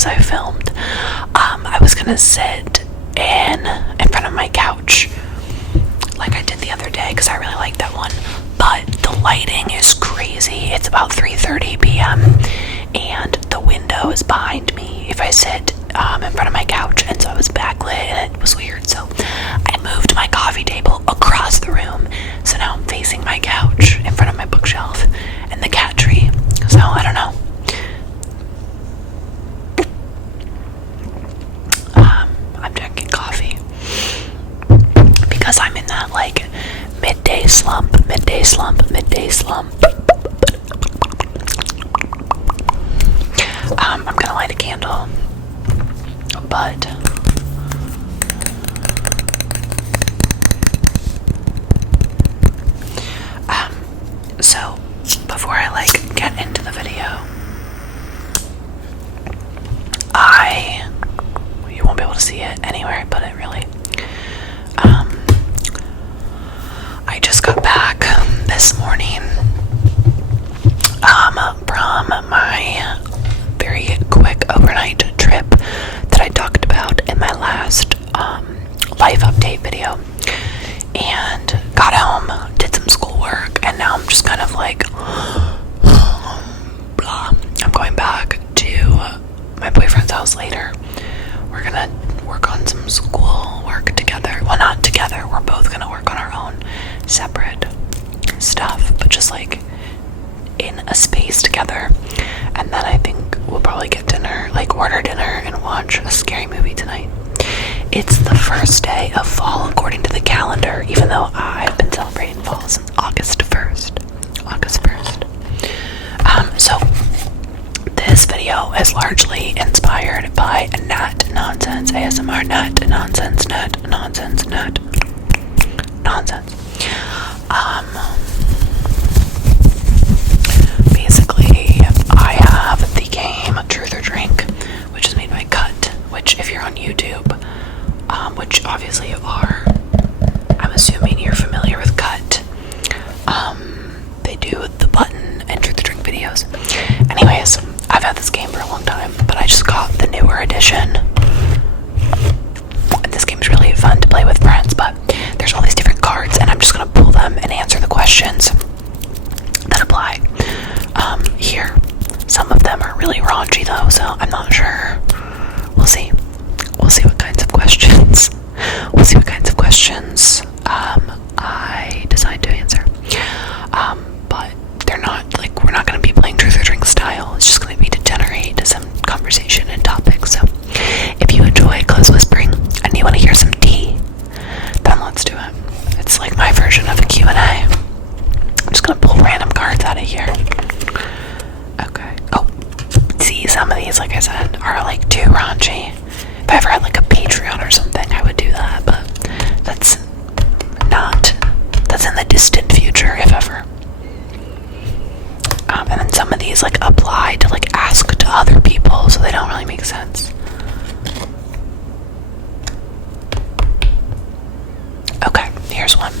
videos I filmed, I was gonna sit in front of my couch like I did the other day because I really liked that one, but the lighting is crazy. It's about 3:30 p.m. and the window is behind me if I sit in front of my couch, and so I was backlit and it was weird, so I moved my coffee table across the room, so now I'm facing my couch in front of my bookshelf and the cat tree, so I don't know. I'm drinking coffee because I'm in that like midday slump. I'm gonna light a candle, but so before I like get into the video, you won't be able to see it anywhere I put it really. I just got back this morning from my very quick overnight trip that I talked about in my last life update video, and got home, did some schoolwork, and now I'm just kind of like blah. I'm going back to my boyfriend's house later. We're gonna work on some school work together. Well, not together, we're both gonna work on our own separate stuff, but just like in a space together. And then I think we'll probably get dinner, like order dinner and watch a scary movie tonight. It's the first day of fall according to the calendar, even though I've been celebrating fall since August 1st. So this video is largely inspired by Nat Nonsense ASMR. Nat Nonsense. Basically, I have the game Truth or Drink, which is made by Cut, which if you're on YouTube, which obviously you are, I'm assuming you're familiar with Cut. They do the button and Truth or Drink videos. Anyways, I've had this game for a long time, but I just got the newer edition. And this game is really fun to play with friends, but there's all these different cards, and I'm just gonna pull them and answer the questions that apply here. Some of them are really raunchy though, so I'm not sure. We'll see what kinds of questions I decide to answer. But they're not like, we're not going to be playing Truth or Drink style. It's just going to be to generate some conversation and topics. So if you enjoy close whispering and you want to hear some tea, then let's do it. It's like my version of a Q&A. I'm just going to pull random cards out of here. Okay. Oh, see, some of these, like I said, are like too raunchy. If I ever had like a Patreon or something, I would do that, but that's in the distant future, if ever. And then some of these like apply to like ask to other people, so they don't really make sense. Okay, here's one.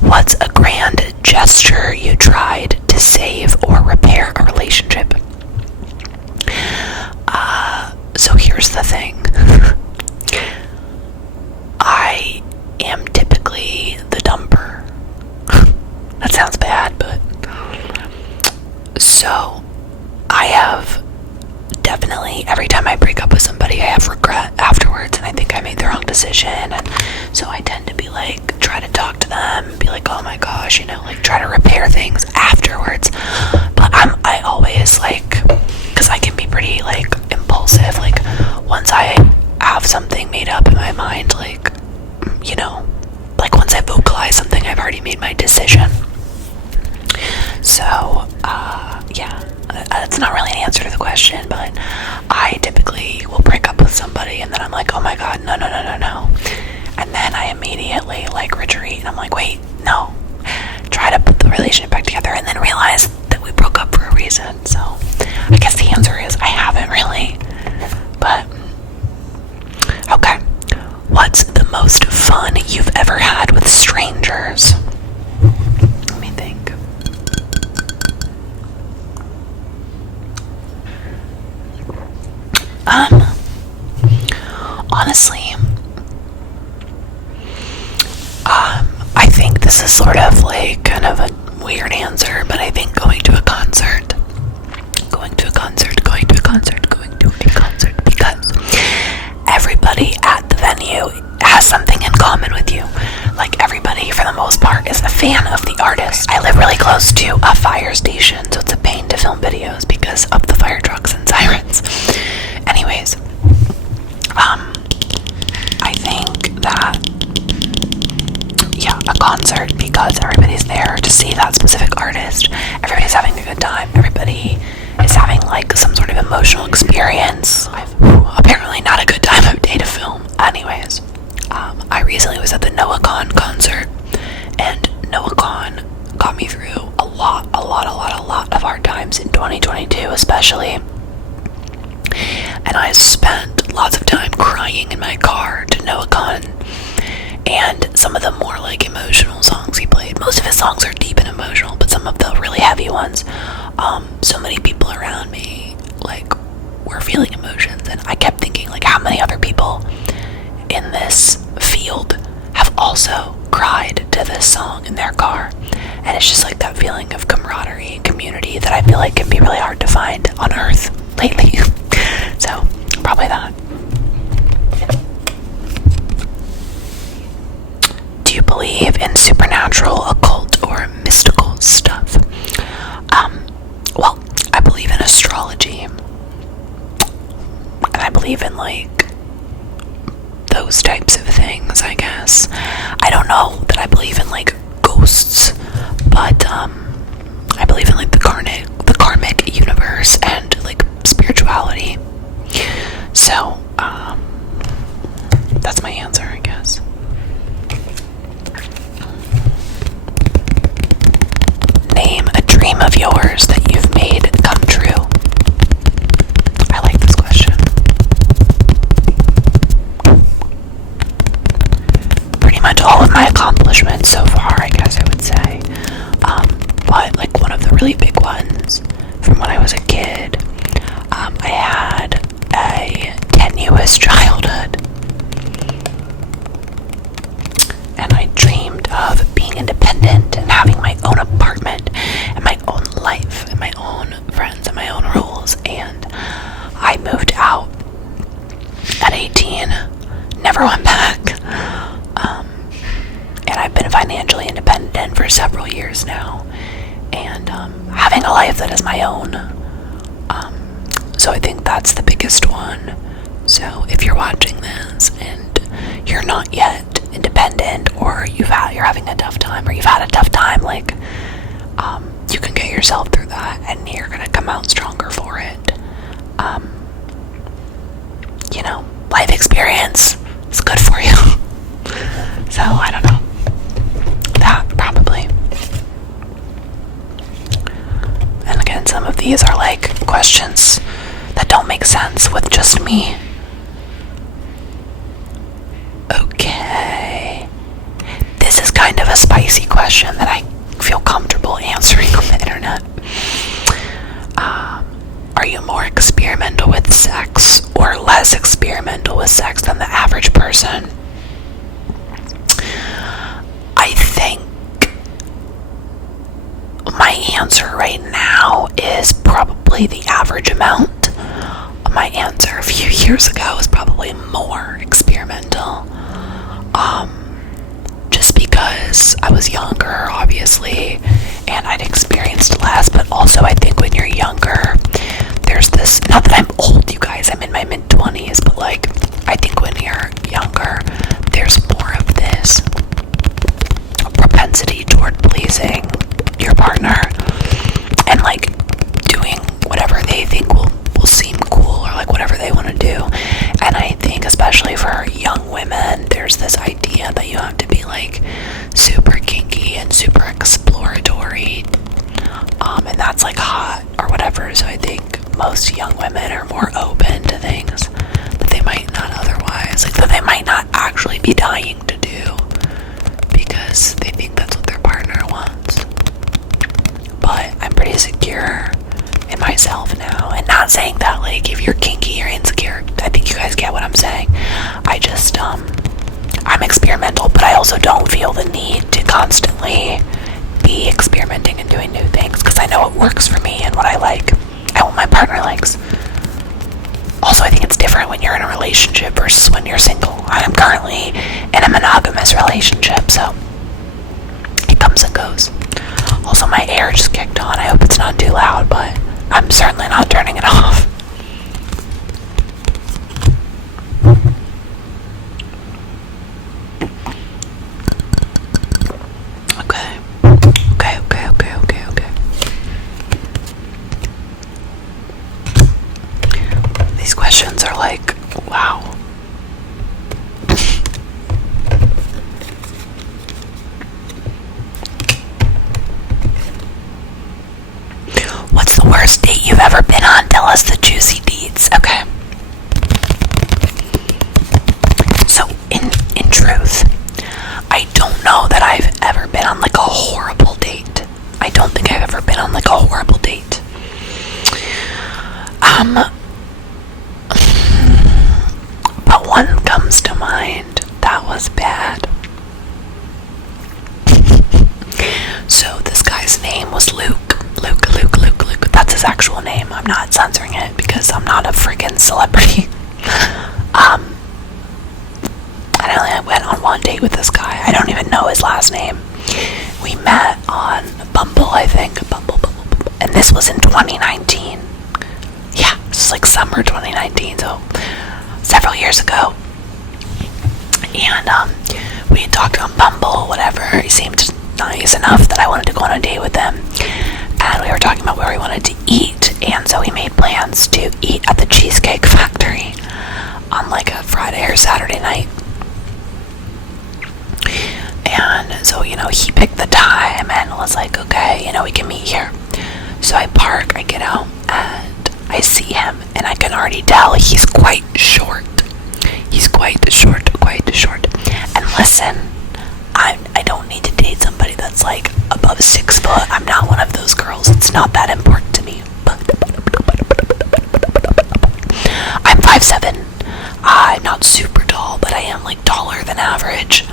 What's a grand gesture you tried to save or repair a relationship? So here's the thing. I am typically the dumper. That sounds bad, but so I have definitely, every time I break up with somebody, I have regret afterwards, and I think I made the wrong decision, and so I tend to be like, try to talk to them, be like, oh my gosh, you know, like try to repair things afterwards. But I always like, because I can be pretty like impulsive, like once I have something made up in my mind, like, you know, like once I vocalize something, I've already made my decision. So yeah, that's not really an answer to the question, but I typically will break up with somebody and then I'm like, oh my god, no, and then I immediately like retreat and I'm like, wait, no, try to put the relationship back together, and then realize that we broke up for a reason. So I guess the answer is I haven't really, but okay. What's the most fun you've ever had with strangers? Let me think. Honestly, I think this is sort of like kind of a weird answer, but I think going to a concert, because everybody at the venue has something in common with you. Like, everybody, for the most part, is a fan of the artist. I live really close to a fire station, so it's a pain to film videos because of the fire trucks and sirens. Anyways, I think that, yeah, a concert, because everybody's there to see that specific artist. Everybody's having a good time. Everybody is having like some sort of emotional experience. Apparently not a good time of day to film. Anyways, I recently was at the Noah Kahan concert, and Noah Kahan got me through a lot of hard times in 2022, especially. And I spent lots of time crying in my car to Noah Kahan, and some of the more like emotional songs he played. Most of his songs are deep and emotional, but some of the really heavy ones, so many people around me like were feeling emotions, and I kept thinking, like, how many other people in this field have also cried to this song in their car. And it's just like that feeling of camaraderie and community that I feel like can be really hard to find on earth lately. So probably that. Do you believe in supernatural, occult, or mystical stuff? Well, I believe in astrology, and I believe in like those types of things, I guess. I don't know that I believe in like ghosts, but I believe in like the karmic universe and like spirituality. So that's my answer, I guess. Name a dream of yours that you've made come true. I like this question. Pretty much all of my accomplishments so far, I guess I would say. But like one of the really big ones from when I was a kid, I had a tenuous childhood, and I dreamed of being independent and having my own apartment and my own life and my own friends and my own rules. And I moved out at 18, never went back, and I've been financially independent for several years now, and having a life that is my own. So I think that's the biggest one. So if you're watching this and you're not yet independent, or you're having a tough time, or you've had a tough time, like, you can get yourself through that, and you're gonna come out stronger for it. You know, life experience is good for you. So I don't know. That probably. And again, some of these are like questions that don't make sense with just me. Okay. This is kind of a spicy question that I feel comfortable answering on the internet. Are you more experimental with sex or less experimental with sex than the average person? I think my answer right now is probably the average amount. My answer a few years ago was probably more experimental. Just because I was younger, obviously, and I'd experienced less, but also I think when you're younger, there's this, not that I'm old, you guys, I'm in my mid-20s, but like, I think when you're younger, there's more of this propensity toward pleasing your partner and like doing whatever they think will seem cool, or like whatever they want to do. And I think especially for young women, there's this idea that you have to be like super kinky and super exploratory, and that's like hot or whatever. So I think most young women are more open to things that they might not otherwise, like that they might not actually be dying to do, because they think that's what their partner wants. But I'm pretty secure in myself now, and not saying that like if you're kinky or insecure, constantly be experimenting and doing new things because I know what works for me and what I like and what my partner likes. Also, I think it's different when you're in a relationship versus when you're single. I am currently in a monogamous relationship, so it comes and goes. Also, my air just kicked on. I hope it's not too loud, but I'm certainly not turning it off. Okay. These questions are like, wow. What's the worst date you've ever been on? Tell us the juicy deets. Okay. So, in truth, I don't know that I've ever been on like a horrible date. I don't think I've ever been on like a horrible date. But one comes to mind that was bad. So this guy's name was Luke. That's his actual name. I'm not censoring it because I'm not a friggin' celebrity. I only went on one date with this guy. I don't even know his last name. We met on Bumble, I think. Bumble. And this was in 2019. Yeah, this was like summer 2019, so several years ago. And we had talked on Bumble, whatever. He seemed nice enough that I wanted to go on a date with him. And we were talking about where we wanted to eat. And so we made plans to eat at the Cheesecake Factory on like a Friday or Saturday night. And so, he picked the time and was like, okay, we can meet here. So I park, I get out, and I see him, and I can already tell he's quite short. He's quite short. And listen, I don't need to date somebody that's like above 6 foot. I'm not one of those girls. It's not that important to me. I'm 5'7". I'm not super tall, but I am like taller than average.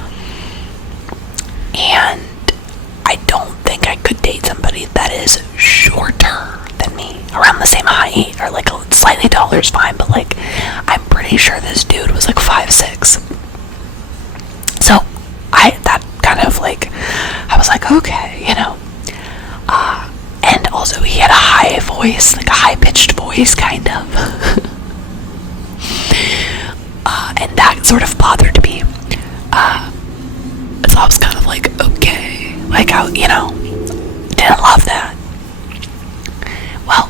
And I don't think I could date somebody that is shorter than me, around the same height, or like slightly taller is fine, but like I'm pretty sure this dude was like 5'6". So that kind of like, I was like, okay, and also he had a high voice, like a high-pitched voice, kind of. And that sort of bothered me. So I was kind of like, okay, like I, didn't love that. Well,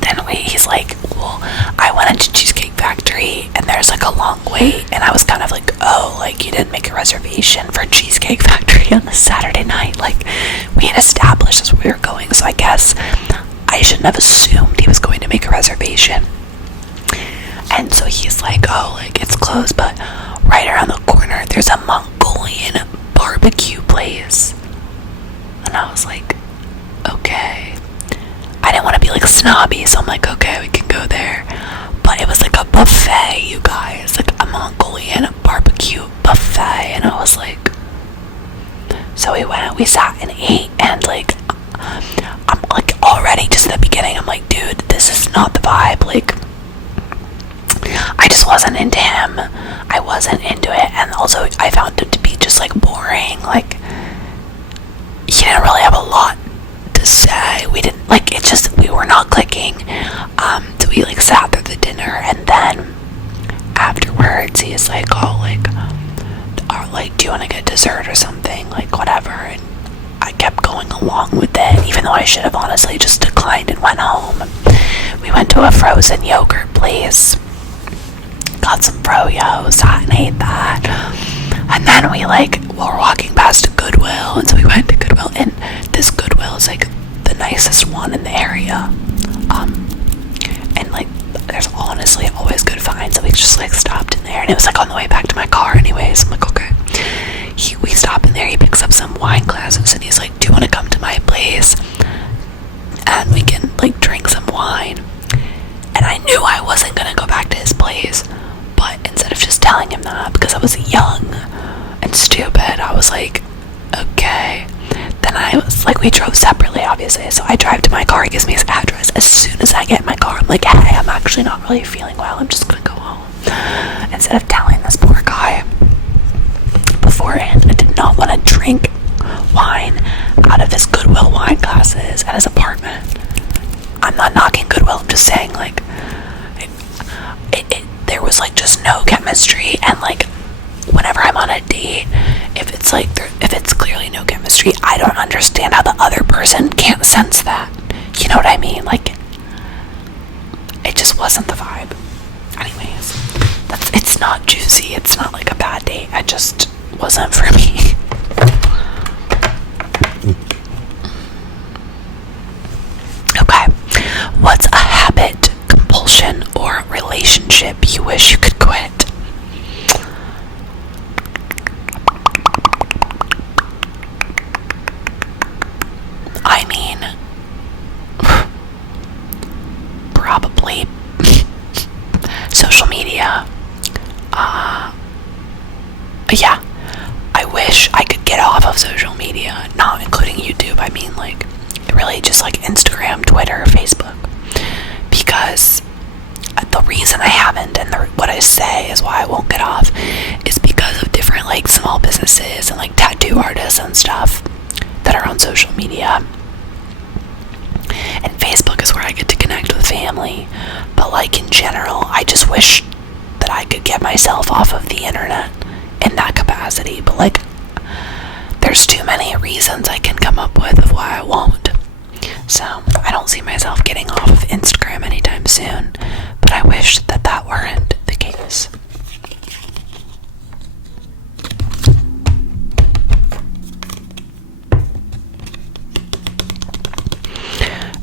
then he's like, well, I went into Cheesecake Factory and there's like a long wait, and I was kind of like, oh, like you didn't make a reservation for Cheesecake Factory on a Saturday night. Like we had established that's where we were going, so I guess I shouldn't have assumed he was going to make a reservation. And so he's like, oh, like it's closed, but right around the corner there's a Mongolian barbecue place. And I was like, okay. I didn't want to be like snobby, so I'm like, okay, we can go there. But it was like a buffet, you guys, like a Mongolian barbecue buffet. And I was like, so we went, we sat and ate, and like I'm like already just at the beginning I'm like, dude, this is not the vibe. Like I just wasn't into him. I wasn't into it. And also I found him to be just like boring. Like he didn't really have a lot to say. We didn't like it, just we were not clicking. So we like sat through the dinner, and then afterwards he's like, oh, like do you want to get dessert or something, like whatever. And I kept going along with it, even though I should have honestly just declined and went home. We went to a frozen yogurt place, got some froyo, sat and ate that. And then we were walking past a Goodwill, and so we went to Goodwill, and this Goodwill is like the nicest one in the area. And like there's honestly always good finds, so we just like stopped in there, and it was like on the way back to my car anyways. I'm like, okay. We stop in there, he picks up some wine glasses, and he's like, do you want to come to my place and we can like drink some wine? And I knew I wasn't gonna go back to his place, but instead of just telling him that, because I was young and stupid, I was like, okay. Then I was like, we drove separately, obviously. So I drive to my car. He gives me his address. As soon as I get in my car, I'm like, hey, I'm actually not really feeling well. I'm just gonna go home. Instead of telling this poor guy beforehand, I did not want to drink wine out of his Goodwill wine glasses at his apartment. I'm not knocking Goodwill. I'm just saying, like, there was like just no chemistry, and like whenever I'm on a date, if it's clearly no chemistry, I don't understand how the other person can't sense that. You know what I mean? Like, it just wasn't the vibe. Anyways, it's not juicy. It's not like a bad date. It just wasn't for me. Okay, what's a habit, compulsion, or relationship you wish you could quit? I mean, probably social media. Yeah, I wish I could get off of social media, not including YouTube. I mean, like, really just like Instagram, Twitter, Facebook. Because the reason I haven't, and what I say is why I won't get off, is because of different like small businesses and like tattoo artists and stuff that are on social media. And Facebook is where I get to connect with family. But like in general, I just wish that I could get myself off of the internet in that capacity. But like, there's too many reasons I can come up with of why I won't. So I don't see myself getting off of Instagram anytime soon. But I wish that that weren't the case.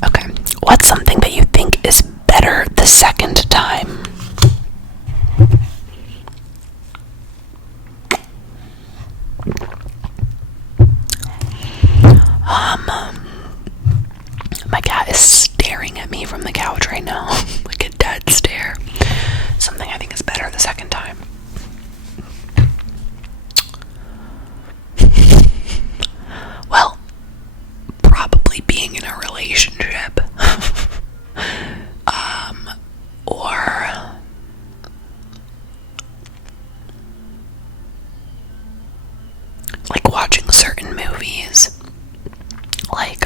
Okay, what's something that you think is better the second time? My cat is staring at me from the couch right now, like a dead stare. Something I think is better the second time. Well, probably being in a relationship. Or like watching certain movies. Like,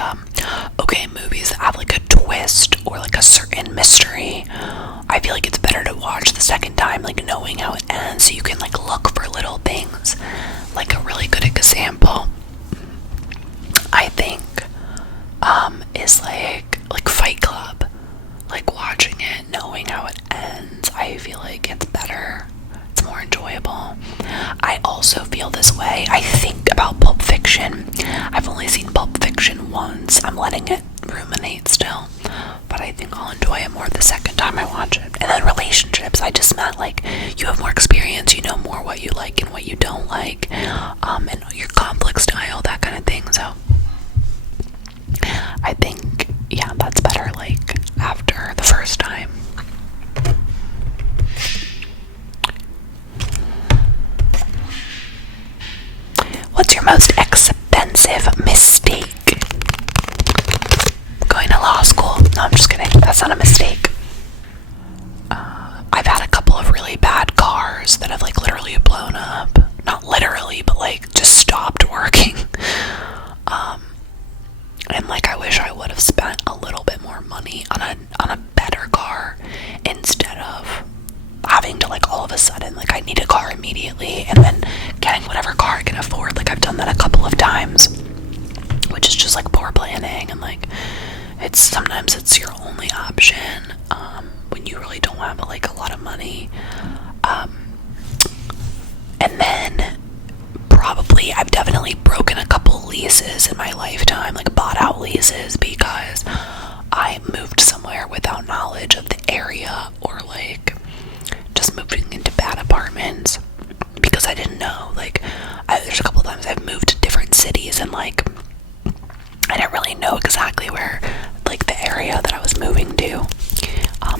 okay, movies that have like a twist or like a certain mystery. I feel like it's better to watch the second time, like knowing how it ends, so you can like look for little things. Like a really good example, I think, is like Fight Club. Like watching it, knowing how it ends, I feel like it's better. It's more enjoyable. I also feel this way, I think, about Pulp Fiction. I've only seen Pulp Fiction once. I'm letting it ruminate still. But I think I'll enjoy it more the second time I watch it. And then relationships, I just meant like you have more experience, you know more what you like and what you don't like, and your conflict style, that kind of thing. So I think, yeah, that's better like after the first time. What's your most expensive mistake? Going to law school. No, I'm just kidding. That's not a mistake. I've had a couple of really bad cars that have like literally blown up. Not literally, but like just stopped working. And like I wish I would have spent a little bit more money on a better car instead of having to like all of a sudden, like I need a car immediately and then getting whatever car I can afford. Like I've done that a couple of times, which is just like poor planning, and like sometimes it's your only option when you really don't have like a lot of money. And then probably I've definitely broken a couple leases in my lifetime, like bought out leases because I moved somewhere without knowledge of the area, or like just moving into bad apartments because I didn't know. Like there's a couple of times I've moved to different cities and like I didn't really know exactly where like the area that I was moving to,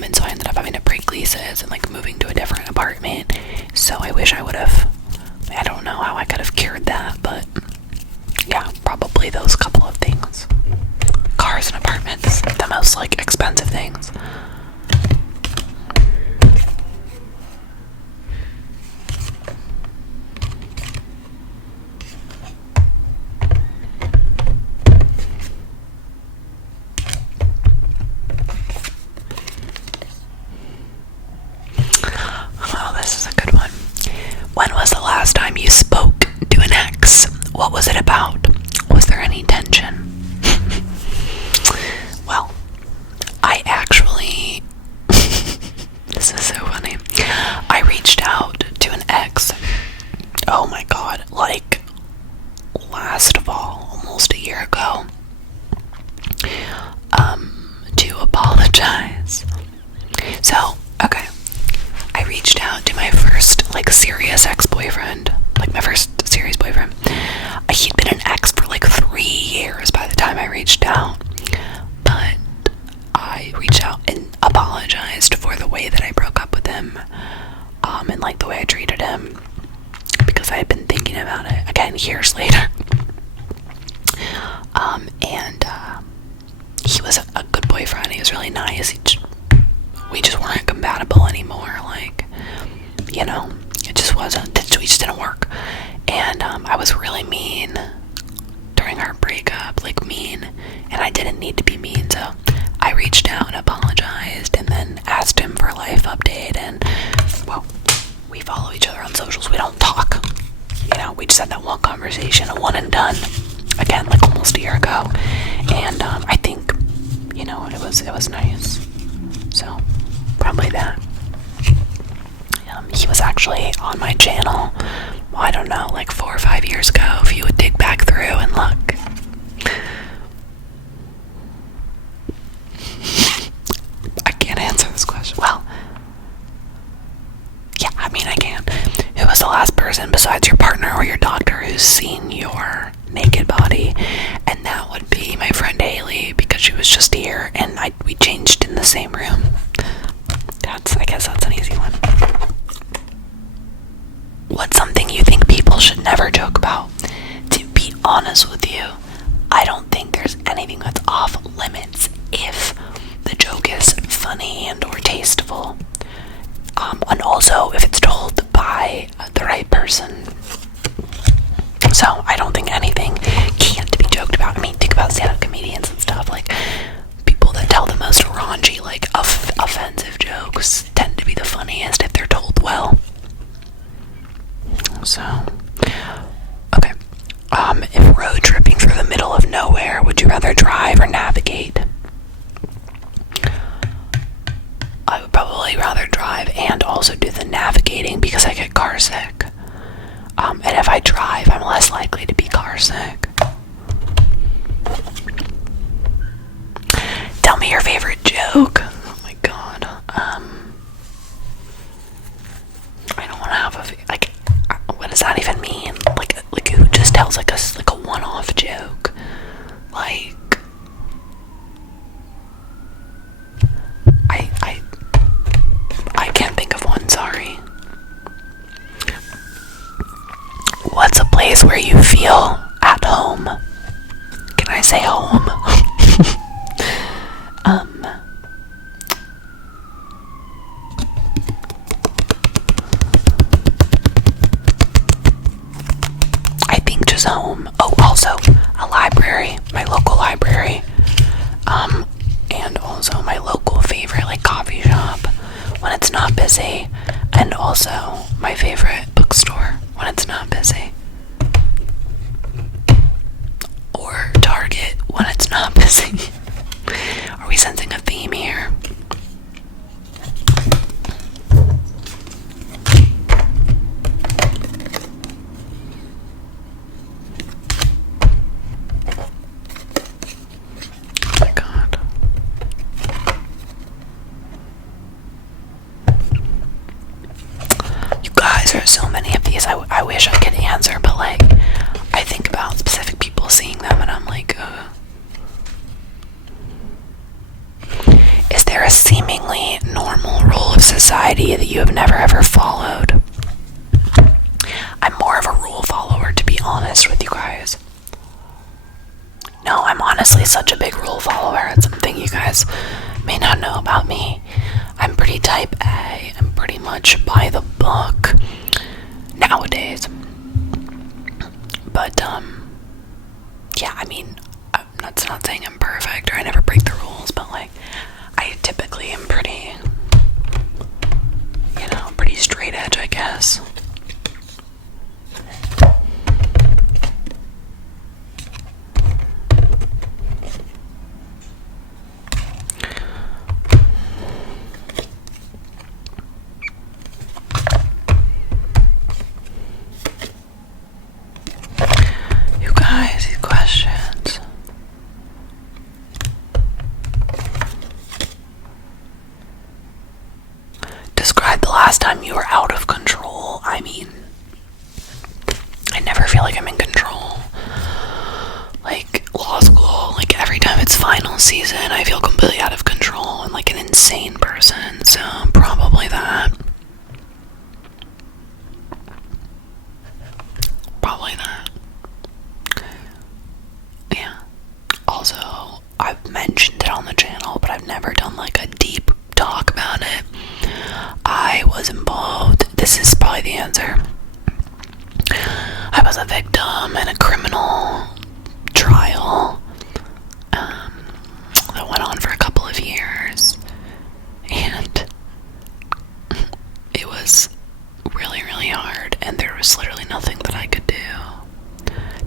and so I ended up having to break leases and like moving to a different apartment. So I wish I would have, I don't know how I could have cured that, but probably those couple of things. Cars and apartments, the most like expensive things. Oh, this is a good one. When was the last time you spoke to an ex? What was it about? Was there any tension? Well, I actually, this is so funny. I reached out to an ex, oh my god, like last fall, almost a year ago, to apologize. So, okay, I reached out to my first, like, serious ex-boyfriend, like my first serious boyfriend. He'd been an ex for like 3 years by the time I reached out, but I reached out and apologized for the way that I broke up with him, and like the way I treated him, because I had been thinking about it again years later. And he was a good boyfriend. He was really nice. We just weren't compatible anymore. Like, you know, it just wasn't. We just didn't work. And I was really mean during our breakup, like mean, and I didn't need to be mean. So I reached out and apologized, and then asked him for a life update. And well, we follow each other on socials. We don't talk. You know, we just had that one conversation, a one and done. Again, like almost a year ago, and I think, you know, it was nice. So probably that. He was actually on my channel, well, I don't know, like 4 or 5 years ago, if you would dig back through and look. I can't answer this question. Well, yeah, I mean, I can. Who was the last person besides your partner or your doctor who's seen your naked body? And that would be my friend Haley, because she was just here and we changed in the same room. I guess that's an easy one. What's something you think people should never joke about? To be honest with you, I don't think there's anything that's off limits if the joke is funny and or tasteful. And also if it's told by the right person. So I don't think anything can't be joked about. I mean, think about stand-up comedians and stuff. Like, people that tell the most raunchy, like offensive jokes tend to be the funniest if they're told well. So, okay. If road tripping through the middle of nowhere, would you rather drive or navigate? I would probably rather drive and also do the navigating because I get car sick. And if I drive, I'm less likely to be car sick. Tell me your favorite joke. Oh my god. I don't want to have like, what does that even mean? Like who just tells like a one-off joke? Like, I can't think of one, sorry. What's a place where you feel at home? Can I say home? I think just home. Oh, also a library, my local library. And also my local favorite, like, coffee shop when it's not busy, and also my favorite bookstore when it's not busy, or Target when it's not busy. Are we sensing a theme here? Oh my god. You guys, there's so many of these I wish I could answer, but like, I think about specific people seeing them and I'm like, Is there a seemingly normal rule of society that you have never ever followed? I'm more of a rule follower, to be honest with you guys. No, I'm honestly such a big rule follower. It's something you guys may not know about me. I'm pretty type A. I'm pretty much by the book nowadays. But, yeah, I mean, that's not saying I'm perfect or I never break the rules, but, like, I typically am pretty, pretty straight edge, I guess. You guys, these questions. Describe the last time you were out of control. I mean, I never feel like I'm in control. Like, law school, like, every time it's final season, I feel completely out of control and like an insane person, so probably that. Probably that. Yeah. Also, I've mentioned it on the channel, but I've never done like a deep talk about it. I was involved. This is probably the answer. I was a victim in a criminal trial that went on for a couple of years, and it was really, really hard, and there was literally nothing that I could do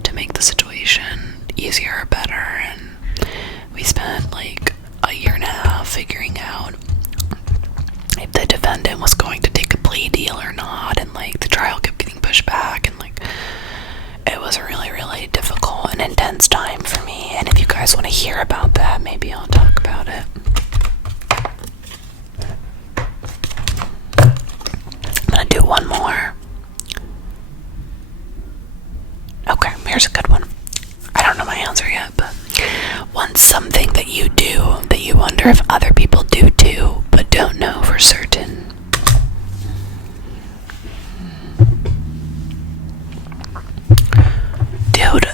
to make the situation easier or better, and we spent like a year and a half figuring out if the defendant was going to take a plea deal or not, and like the trial kept getting pushed back, and like it was a really, really difficult and intense time for me. And if you guys want to hear about that, maybe I'll talk about it. I'm gonna do one more. Okay, here's a good one. I don't know my answer yet, but what's something that you do that you wonder if other people do too, but don't know for certain? Dude,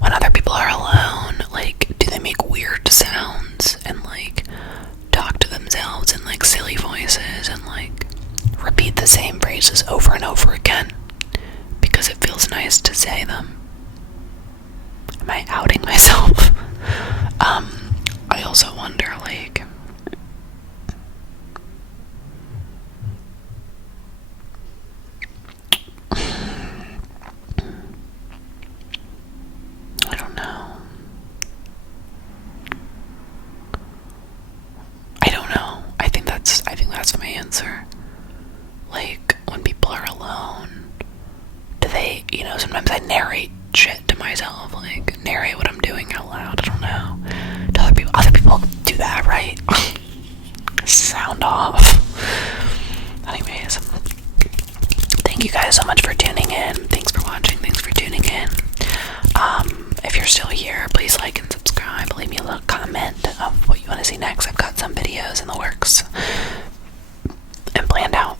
when other people are alone, like, do they make weird sounds and like talk to themselves in like silly voices and like repeat the same phrases over and over again because it feels nice to say them? Am I outing myself? I also wonder, like, I don't know. I don't know. I think that's my answer. Like, when people are alone, do they, sometimes I narrate shit to myself, like narrate what I'm doing out loud. I don't know. Do other people do that, right? Sound off. Anyways, thank you guys so much for tuning in. Thanks for watching. Thanks for tuning in. If you're still here, please like and subscribe. Leave me a little comment of what you want to see next. I've got some videos in the works and planned out.